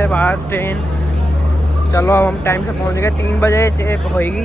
Vande Bharat train. चलो अब हम टाइम से पहुंच गए, 3 बजे होएगी।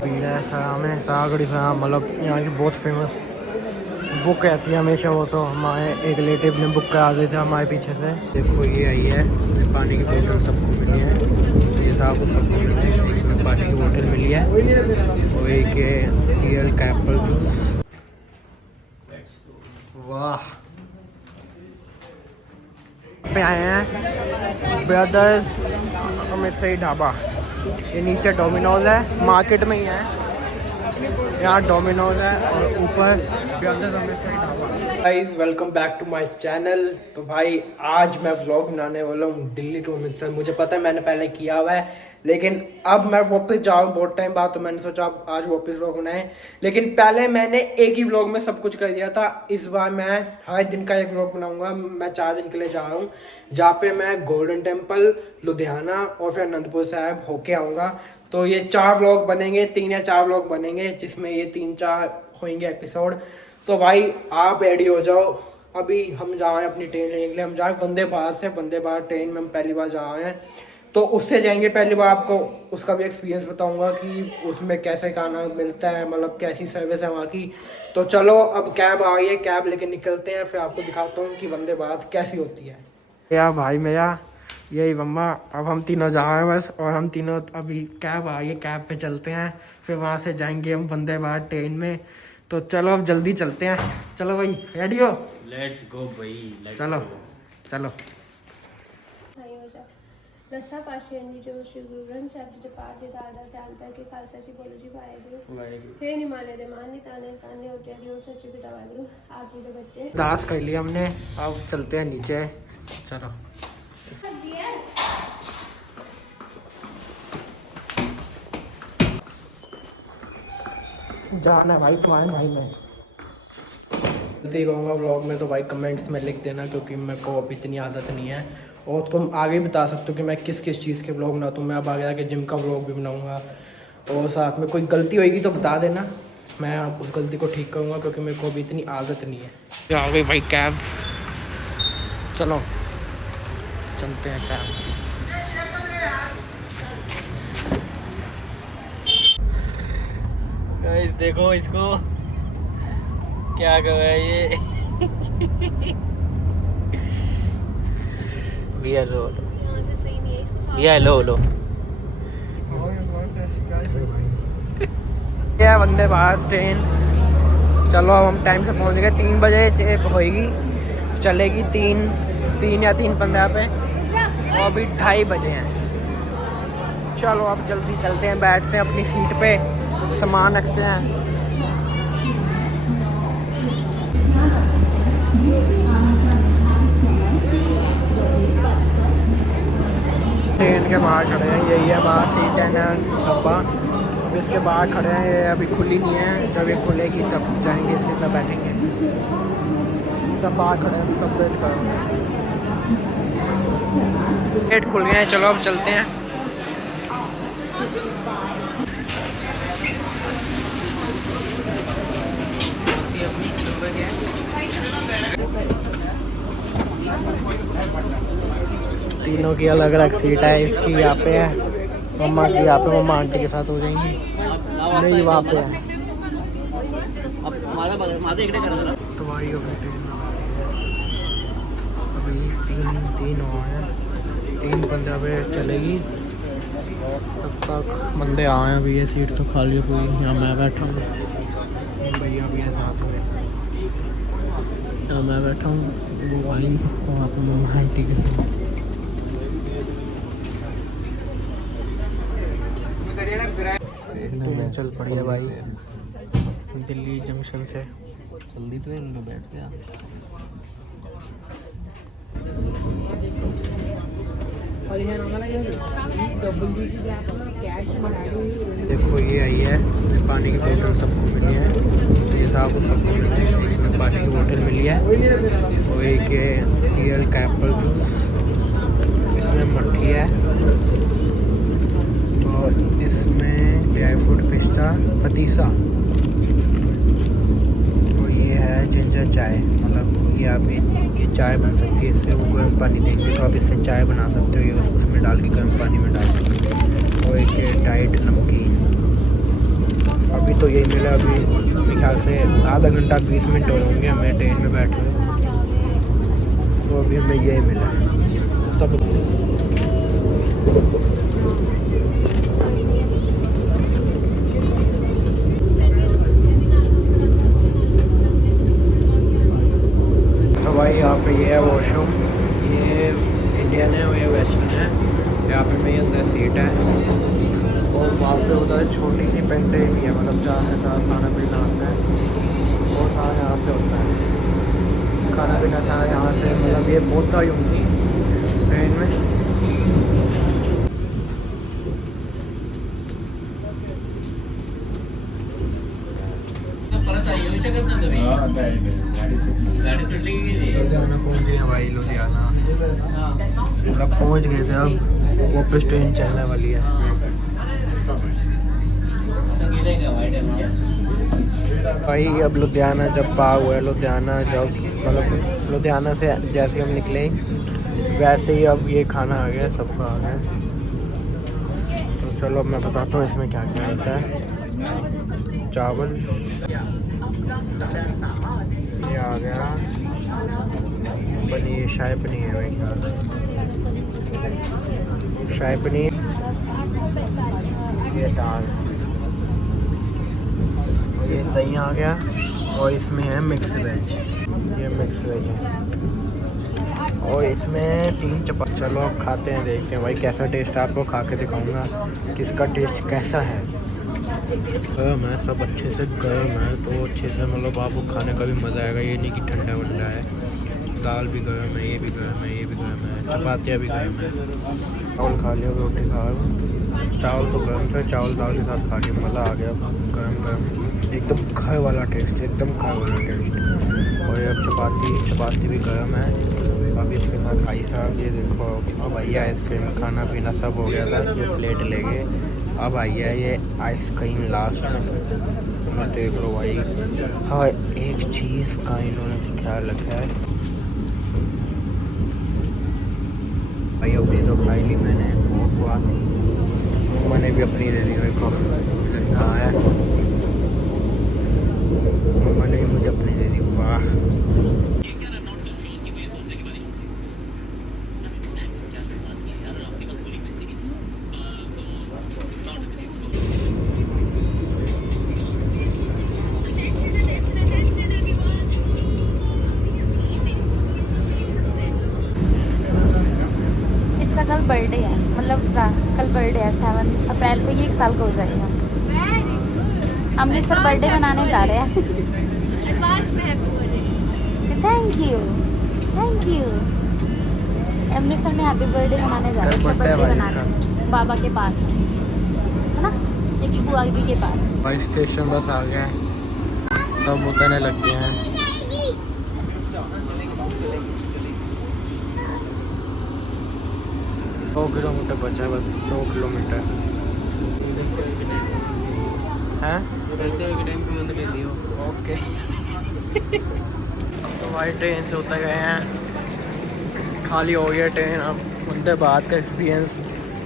भीड़ है सराम है, सागड़ी सराम, मतलब यहाँ की बहुत फेमस बुक रहती है हमेशा। वो तो हमारे एक रिलेटिव ने बुक करा दी थी हमारे पीछे से। देखो ये आई है, पानी की बोतल सबको मिली है, ये साहब सबको मिली है। इसमें पानी की बोतल मिली है और एक रियल कैपल जूस। वाह, पे आए हैं ब्रदर्स अमित सही ढाबा। ये नीचे डोमिनोज है, मार्केट में ही है। यहाँ डोमिनोज है और ऊपर brothers Amit Sahi dhaba. Guys welcome back to my channel. तो भाई आज मैं व्लॉग बनाने वाला हूँ दिल्ली टू अमृतसर। मुझे पता है मैंने पहले किया हुआ है, लेकिन अब मैं वापस जा रहा हूँ बहुत टाइम बाद, तो मैंने सोचा आज वापस व्लॉग बनाए। लेकिन पहले मैंने एक ही व्लॉग में सब कुछ कर दिया था। इस बार मैं हर दिन का एक व्लॉग बनाऊंगा। मैं 4 दिन के लिए जा रहा हूँ, जहाँ पे मैं गोल्डन टेम्पल, लुधियाना और फिर अनंतपुर साहिब होके आऊँगा। तो ये 4 व्लॉग बनेंगे, 3 या 4 व्लॉग बनेंगे, जिसमें ये 3-4 होंगे एपिसोड। तो भाई आप रेडी हो जाओ, अभी हम जा रहे हैं अपनी ट्रेन लेने के लिए। हम जा रहे हैं वंदे भारत से, वंदे भारत ट्रेन में हम पहली बार जा रहे हैं, तो उससे जाएंगे पहली बार। आपको उसका भी एक्सपीरियंस बताऊंगा कि उसमें कैसे खाना मिलता है, मतलब कैसी सर्विस है वहाँ की। तो चलो अब कैब आ गई है, कैब लेके निकलते हैं, फिर आपको दिखाता हूँ कि वंदे भारत कैसी होती है। या भाई मेरा यही मम्मा, अब हम तीनों जा रहे हैं बस, और हम तीनों अभी कैब आ गई, कैब पे चलते हैं, फिर वहाँ से जाएंगे हम वंदे भारत ट्रेन में। तो चलो अब जल्दी चलते हैं। चलो भाई रेडी हो? लेट्स गो भाई, लेट्स चलो गो। चलो। दसा पातशाही जो श्री गुरु ग्रंथ साहिब जी ਦੇ ਪਾਠ ਦੇ ਦਾਦਾ ਤੇ ਅੰਤਰ ਕੇ ਖਾਲਸਾ ਜੀ ਬੋਲੋ ਜੀ ਵਾਹਿਗੁਰੂ। ਫੇ ਨਿਮਾਨੇ ਦੇ ਮਾਨੀ ਤਾਨੇ ਕਾਨੇ ਉਠੇ ਦਿਓ ਸੱਚੇ ਪਿਤਾ ਵਾਹਿਗुरु। आप जी के बच्चे दास कर लिया हमने, अब चलते हैं नीचे। चलो जाना है भाई तुम्हारे भाई में। जल्दी कहूँगा व्लॉग में, तो भाई कमेंट्स में लिख देना, क्योंकि मेरे को अभी इतनी आदत नहीं है। और तुम आगे बता सकते हो कि मैं किस किस चीज़ के व्लॉग बनाता हूँ। मैं अब आगे आके जिम का व्लॉग भी बनाऊँगा, और साथ में कोई गलती होगी तो बता देना, मैं उस गलती को ठीक करूँगा, क्योंकि मेरे को अभी इतनी आदत नहीं है। आ गई भाई कैब, चलो चलते हैं कैब। गाइस देखो इसको क्या कर रहा है ये। भैया लो लो, यहाँ से सही नहीं है इसको भैया लो लो। क्या वंदे भारत ट्रेन। चलो अब हम टाइम से पहुंच गए, 3 बजे होएगी, चलेगी 3 या 3:15 पे, और अभी 2:30 बजे हैं। चलो अब जल्दी चलते हैं, बैठते हैं अपनी सीट पे, सामान रखते हैं। ट्रेन के बाहर खड़े हैं, यही है हमारा सीट है ना डब्बा। अब इसके बाहर खड़े हैं, ये अभी खुली नहीं है, जब ये खुलेगी तब जाएंगे, इसके अंदर बैठेंगे। सब बाहर खड़े हैं, सब वेट कर रहे हैं। गेट खुल गए हैं, चलो अब चलते हैं। तीनों की अलग अलग सीट है, इसकी यहाँ पे है, मम्मा की यहाँ पे, मम्मा आंटी के साथ हो जाएंगी, नहीं वहाँ पे है। तो भाई अभी 3 हुआ है, 3:15 पे चलेगी, तब तक बंदे आए हैं। अभी ये सीट तो खाली है पूरी, यहाँ मैं बैठा हूँ, भैया भी है साथ में, यहाँ मैं बैठा हूँ, वो भाई वहाँ पे मम्मा आंटी के साथ। ट्रेन चल पड़ी है भाई दिल्ली जंक्शन से। जल्दी ट्रेन में बैठ गया। देखो ये आई है, पानी की बोतल सबको मिली है, ये साहब सबको मिली है, इसमें पानी की बोतल मिली है और एक रियल कैपल जूस, इसमें मट्ठी है, और इसमें ड्राई फ्रूट पिस्ता पतीसा, और ये है जिंजर चाय, मतलब ये आप ये चाय बन सकती है इससे, वो गर्म पानी देंगे तो आप इससे चाय बना सकते हो, ये उसमें डाल के गर्म पानी में डाल सकते हो। और एक डाइट नमकीन, अभी तो यही मिला, अभी मेरे ख्याल से आधा घंटा 20 मिनट हो होंगे हमें ट्रेन में बैठे हुए, तो अभी हमें यही मिला है सब। तो भाई यहाँ पे ये है वॉशरूम, ये इंडियन है और ये वेस्टर्न है। यहाँ पे मेरे अंदर सीट है और वहाँ पे उधर छोटी सी पेंटे भी है, मतलब जहाँ से सारा खाना पीना आता है वो सारा यहाँ से होता है, खाना पीना सारा यहाँ से, मतलब ये बहुत सारी होंगी ट्रेन में। लुधियाना पहुँच गए भाई, लुधियाना मतलब पहुँच गए थे, अब वापस ट्रेन चलने वाली है। भाई अब लुधियाना जब पार हुआ है, लुधियाना जब मतलब लुधियाना से जैसे हम निकले वैसे ही अब ये खाना आ गया, सबका आ गया। तो चलो मैं बताता हूँ इसमें क्या क्या होता है। चावल ये आ गया, पनीर, शाही पनीर है मेरे ख्याल से, शाही पनीर, ये दाल, ये दही आ गया और इसमें है मिक्स वेज, ये मिक्स वेज है और इसमें 3 चपाती। चलो अब खाते हैं, देखते हैं भाई कैसा टेस्ट है, आपको खा के दिखाऊंगा किसका टेस्ट कैसा है। गर्म है, सब अच्छे से गर्म है, तो अच्छे से मतलब आपको खाने का भी मज़ा आएगा, ये नहीं कि ठंडा वंडा है। दाल भी गर्म है, ये भी गर्म है, ये भी गर्म है, चपातियाँ भी गर्म है। चावल खा लिया, रोटी खा लो, चावल तो गर्म था, चावल दाल के साथ खा के मज़ा आ गया, गर्म गर्म एकदम घर वाला टेस्ट, एकदम घर वाला टेस्ट। और अब चपाती भी गर्म है। अब इसके साथ भाई साहब ये देखो, अब भैया आइसक्रीम, खाना पीना सब हो गया था, ये प्लेट ले गए, अब आई है ये आइसक्रीम लास्ट में, देख लो भाई। हाँ, एक चीज़ का इन्होंने ख्याल रखा है भाई, अभी तो खाई ली मैंने, बहुत स्वाद थी, मैंने भी अपनी दे दी मेरे को। हाँ है, मैंने भी मुझे अपनी दे दी, वाह। कल बर्थडे है, मतलब कल बर्थडे है 7 अप्रैल को, ये 1 साल का हो जाएगा। अमृतसर बर्थडे मनाने जा रहे हैं। Thank you thank you. Amritsar में हैप्पी बर्थडे मनाने जा रहे हैं, बर्थडे मनाने बाबा के पास, है ना, ये की बुआ जी के पास। भाई स्टेशन बस आ गया है, सब उतरने लग गए हैं। 2 किलोमीटर बचा है, बस 2 किलोमीटर है। ओके। तो भाई ट्रेन से उतर गए हैं, खाली हो गया ट्रेन। अब वंदे भारत का एक्सपीरियंस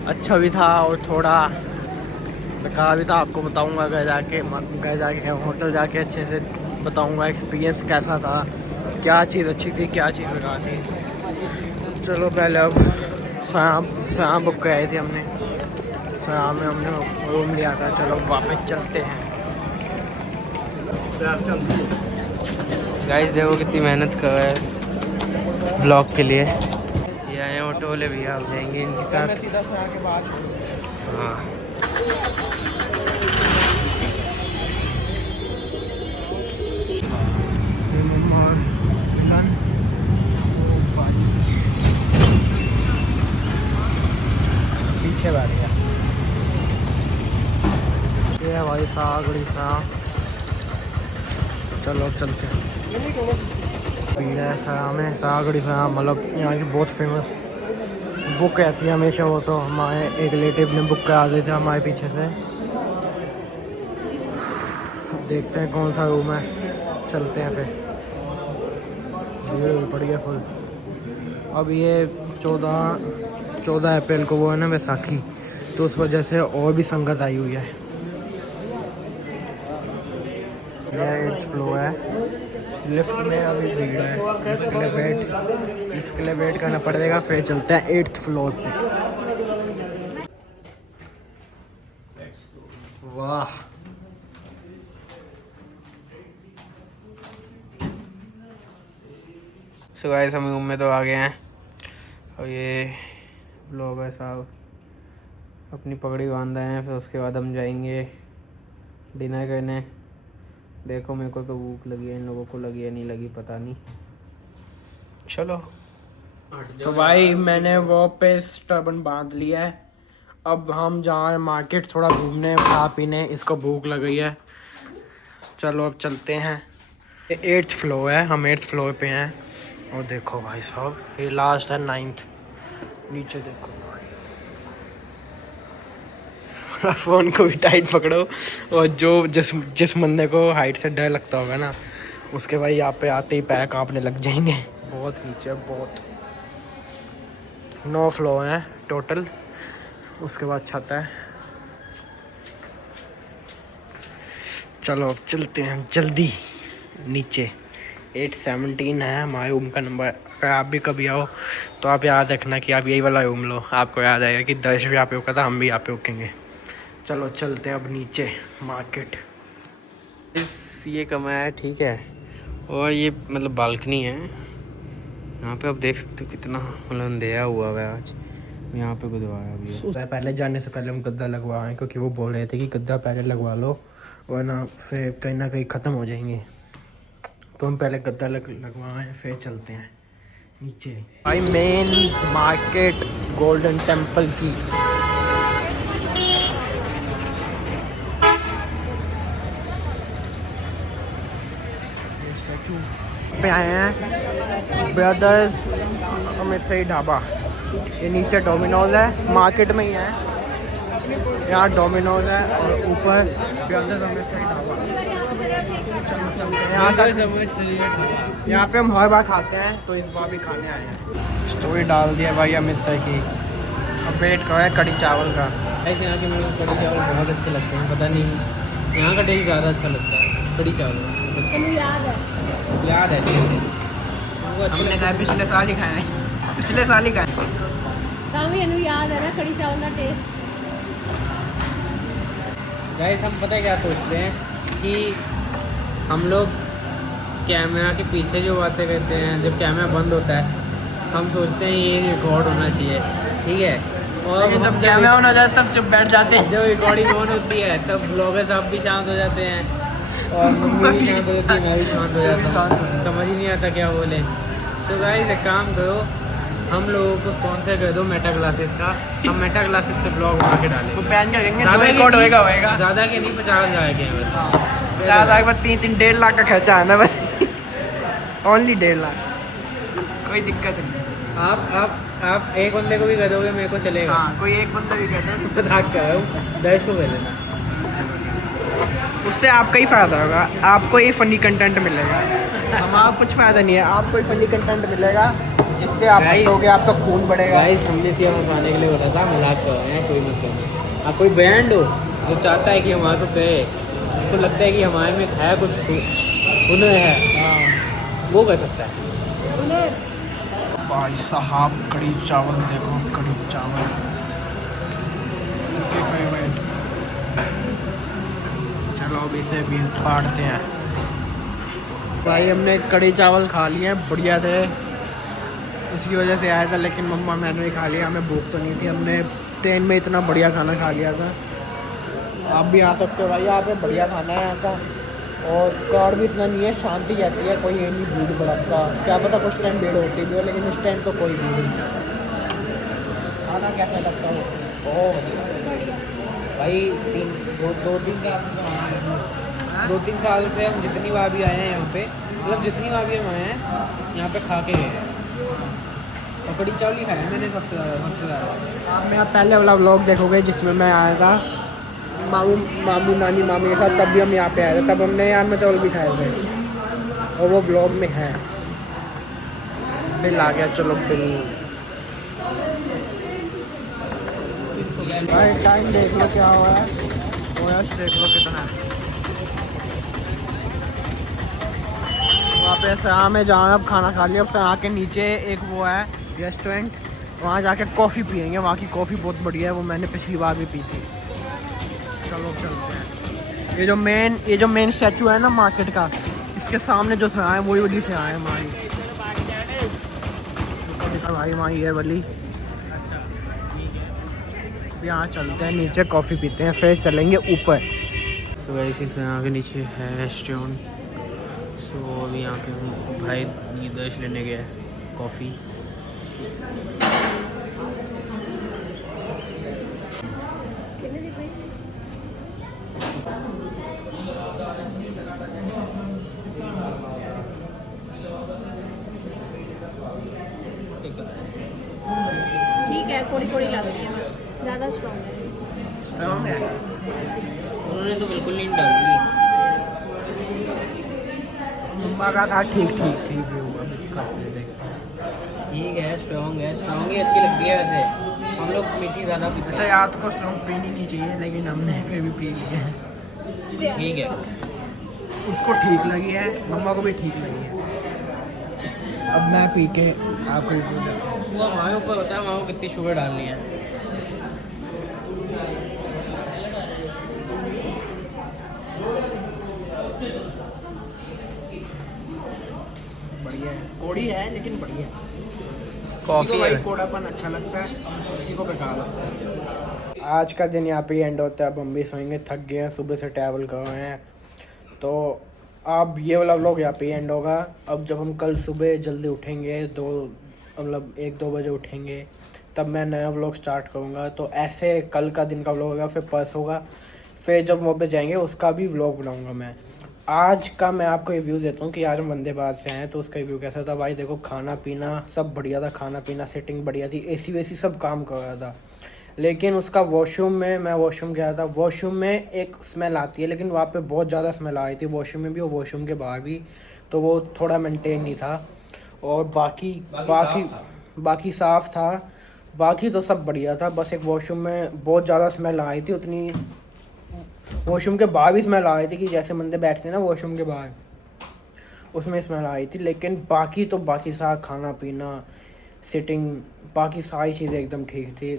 अच्छा भी था और थोड़ा बेकार भी था, आपको बताऊंगा घर जाके होटल जाके अच्छे से बताऊंगा एक्सपीरियंस कैसा था, क्या चीज़ अच्छी थी, क्या चीज़ बेकार थी। चलो पहले अब सयाम बुक कराई थी हमने, सयाम में हमने रूम लिया था। चलो वापस चलते हैं। गाइस देखो कितनी मेहनत कर रहा है ब्लॉग के लिए। ये आए ऑटो वाले भैया, आप जाएंगे इनके साथ सीधा के बाद। हाँ पीछे बारी है ये है भाई सागड़ी सा। चलो चलते हैं। भीड़ है सराम में, सागड़ी सराम मतलब यहाँ की बहुत फेमस बुक रहती है हमेशा। वो तो हमारे एक रिलेटिव ने बुक करा दी थी हमारे पीछे से। देखते हैं कौन सा रूम है, चलते हैं फिर। भीड़ पड़ गया फुल। अब ये 14 अप्रैल को वो है ना बैसाखी, तो उस वजह से और भी संगत आई हुई है। यह 8th फ्लोर है। लिफ्ट में अभी भीड़ है, लिफ्ट के लिए वेट करना पड़ेगा। फिर चलते हैं 8th फ्लोर पे। वाह, सो गाइस हम रूम में तो आ गए हैं। और ये लोग है साहब अपनी पगड़ी बांध रहे हैं। फिर उसके बाद हम जाएंगे डिनर करने। देखो मेरे को तो भूख लगी है, इन लोगों को लगी है नहीं लगी पता नहीं। चलो तो भाई मैंने वो पे टर्बन बांध लिया है। अब हम जाएं मार्केट थोड़ा घूमने, खा पीने, इसको भूख लग गई है। चलो अब चलते हैं। ये 8th फ्लोर है, हम 8th फ्लोर पे हैं। और देखो भाई साहब ये लास्ट है 9th। नीचे देखो भाई, फ़ोन को भी टाइट पकड़ो। और जो जिस बंदे को हाइट से डर लगता होगा ना, उसके भाई यहाँ पे आते ही पैर कांपने लग जाएंगे। बहुत नीचे, बहुत। 9 फ्लोर हैं टोटल, उसके बाद छत है। चलो अब चलते हैं जल्दी नीचे। 817 है हमारे रूम का नंबर। अगर आप भी कभी आओ तो आप याद रखना कि आप यही वाला रूम लो। आपको याद आएगा कि दर्श भी यहाँ पे रुका था, हम भी यहाँ पे रुकेंगे। चलो चलते हैं अब नीचे मार्केट। ये कमरा है, ठीक है। और ये मतलब बालकनी है। यहाँ पे आप देख सकते हो कितना मतलब अंधेरा हुआ है आज। यहाँ पे गुरुद्वारा भी है। पहले जाने से पहले हम गद्दा लगवाएं, क्योंकि वो बोल रहे थे कि गद्दा पहले लगवा लो वरना फिर कहीं ना कहीं ख़त्म हो जाएंगे। तो हम पहले गद्दा लगवाएं फिर चलते हैं नीचे। भाई मेन मार्केट गोल्डन टेम्पल की। स्टैचू पे आए हैं ब्रदर्स अमृतसरी ढाबा। ये नीचे डोमिनोज है, मार्केट में ही है। यहाँ डोमिनोज है और ऊपर ब्रदर्स अमृतसरी ढाबा। चलो चलते हैं यहाँ पे हम हर बार खाते हैं, तो इस बार भी खाने आए हैं। स्टोरी डाल दिया भाई अमृतसर की। अब वेट कर रहे हैं कढ़ी चावल का। ऐसे यहाँ के मेरे को कढ़ी चावल बहुत अच्छे लगते हैं, पता नहीं यहाँ का टेस्ट ज़्यादा अच्छा लगता है कढ़ी चावल। याद है हमने खाया, पिछले साल ही खाया है, पिछले साल ही खाया। याद है ना कढ़ी चावल का टेस्ट। गाइस हम पता है क्या सोचते हैं कि हम लोग कैमरा के पीछे जो बातें करते हैं, जब कैमरा बंद होता है हम सोचते हैं ये रिकॉर्ड होना चाहिए, ठीक है। और जब कैमरा ऑन हो जाता है तब चुप बैठ जाते हैं। जब रिकॉर्डिंग ऑन होती है तब ब्लॉगर साहब भी शांत हो जाते हैं और मम्मी भी शांत हो जाती है, मैं भी शांत हो जाता हूँ। समझ ही नहीं आता क्या बोले। तो गाइस एक काम करो, हम लोगों को स्पॉन्सर कर दो मेटा ग्लासेस का। हम मेटा ग्लासेस से ब्लॉग बना के डालेंगे। वो पहन के रहेंगे, रिकॉर्ड होएगा। ज़्यादा के नहीं, 50,000 के हैं बस। 50,000 बस 3-1.5 लाख का खर्चा है ना बस। ओनली 1.5 लाख, कोई दिक्कत नहीं। आप एक बंदे को भी कर दोगे मेरे को चलेगा। हाँ, कोई एक बंदा भी कहता है तो मजाक कर रहा हूँ, 10 को भेज देना। उससे आपका ही फ़ायदा होगा, आपको ये फ़नी कंटेंट मिलेगा। हमारा कुछ फ़ायदा नहीं है, आपको ही फ़नी कंटेंट मिलेगा जिससे आप हंसोगे, आपका खून बढ़ेगा। गाइस हमने सिर्फ हंसाने के लिए बोला था, मजाक कर रहे हैं, कोई मतलब नहीं। आप कोई ब्रांड हो जो चाहता है कि हमारे को कहे, जिसको लगता है कि हमारे में है कुछ हुनर है, वो कर सकता है। भाई साहब कढ़ी चावल देखो, कढ़ी चावल इसके फेवरेट। चलो अब इसे भी फाड़ते हैं। भाई हमने कढ़ी चावल खा लिए हैं, बढ़िया थे, इसकी वजह से आया था। लेकिन मम्मा मैंने भी खा लिया, हमें भूख तो नहीं थी। हमने ट्रेन में इतना बढ़िया खाना खा लिया था। आप भी आ सकते हो भाई, यहाँ पे बढ़िया खाना है यहाँ का। और कार भी इतना नहीं है, शांति रहती है, कोई ये नहीं भीड़ भड़का। क्या पता कुछ टाइम भीड़ होती भी हो, लेकिन उस टाइम तो कोई भीड़ नहीं। खाना कैसा लगता है? बहुत बढ़िया भाई। 2-3 साल से हम जितनी बार भी आए हैं यहाँ पे, मतलब जितनी बार भी हम आए हैं यहाँ पे खा के गए हैं। और कढ़ी चावल ही खाया मैंने सबसे ज़्यादा। आप मेरा पहले वाला व्लॉग देखोगे जिसमें मैं आया था मामू नानी मामी के साथ, तब भी हम यहाँ पे आए थे। तब हमने यहाँ में चावल भी खाए थे और वो ब्लॉग में है। बिल आ गया, चलो बिल। भाई टाइम देख लो क्या हुआ है, ओएस देख लो कितना है। वहाँ पे सया में जहाँ अब खाना खा लिया, फिर आके नीचे एक वो है रेस्टोरेंट, वहाँ जाके कॉफ़ी पियेंगे। वहाँ की कॉफ़ी बहुत बढ़िया है, वो मैंने पिछली बार भी पी थी। चलो चलते हैं। ये जो मेन स्टैचू है ना मार्केट का, इसके सामने जो सया है वही वाली सया है हमारी भाई, हमारी है वाली। यहाँ चलते हैं नीचे, कॉफ़ी पीते हैं, फिर चलेंगे ऊपर। सो इसी से यहाँ के नीचे है रेस्टोरेंट। सो अभी यहाँ पे हम भाई निर्देश लेने गए कॉफ़ी। ठीक है, कोड़ी कोड़ी लग रही है, बस ज़्यादा स्ट्रॉन्ग है। उन्होंने तो बिल्कुल नहीं डाली। मम्मा का था ठीक ठीक ठीक भी होगा, इसका देखते हैं। ठीक है, स्ट्रॉन्ग ही अच्छी लगती है वैसे। हम लोग मीठी ज़्यादा पीते वैसे हैं। रात को स्ट्रॉन्ग पीनी नहीं चाहिए, लेकिन हमने फिर भी पी ली है। ठीक है, उसको ठीक लगी है, मम्मा को भी ठीक लगी है। अब मैं पी के आपको वो हमारे ऊपर होता है, हमारे को कितनी शुगर डालनी है। बढ़िया है, कोड़ी है लेकिन बढ़िया है। कॉफ़ी किसी को भाई है। कोड़ापन अच्छा लगता है, किसी को बेकार लगता है। आज का दिन यहाँ पे एंड होता है। अब हम भी सोएंगे, थक गए हैं, सुबह से ट्रैवल कर रहे हैं। तो अब ये वाला व्लॉग यहाँ पे एंड होगा। अब जब हम कल सुबह जल्दी उठेंगे, 1-2 बजे उठेंगे, तब मैं नया व्लॉग स्टार्ट करूँगा। तो ऐसे कल का दिन का व्लॉग होगा, फिर परसों होगा, फिर जब वहाँ पे जाएंगे उसका भी व्लॉग बनाऊँगा मैं। आज का मैं आपको रिव्यू देता हूँ कि आज हम वंदे भारत से आए, तो उसका रिव्यू कैसा था। भाई देखो, खाना पीना सब बढ़िया था, खाना पीना सेटिंग बढ़िया थी, एसी वेसी सब काम कर रहा था। लेकिन उसका वॉशरूम में, मैं वॉशरूम गया था, वॉशरूम में एक स्मेल आती है, लेकिन वहाँ पे बहुत ज़्यादा स्मेल आ रही थी, वॉशरूम में भी और वॉशरूम के बाहर भी। तो वो थोड़ा मेंटेन नहीं था। और बाकी साफ़ था, बाकी तो सब बढ़िया था। बस एक वॉशरूम में बहुत ज़्यादा स्मेल आ रही थी, उतनी वॉशरूम के बाहर भी स्मेल आ रही थी कि जैसे बंदे बैठते हैं ना वॉशरूम के बाहर, उसमें स्मेल आ रही थी। लेकिन बाकी सारा खाना पीना सिटिंग, बाकी सारी चीज़ें एकदम ठीक थी,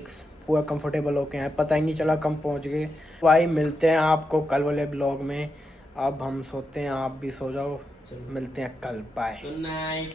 पूरा कंफर्टेबल होके आए, पता ही नहीं चला कम पहुंच गए। भाई मिलते हैं आपको कल वाले ब्लॉग में। अब हम सोते हैं, आप भी सो जाओ, मिलते हैं कल, बाय। Good night.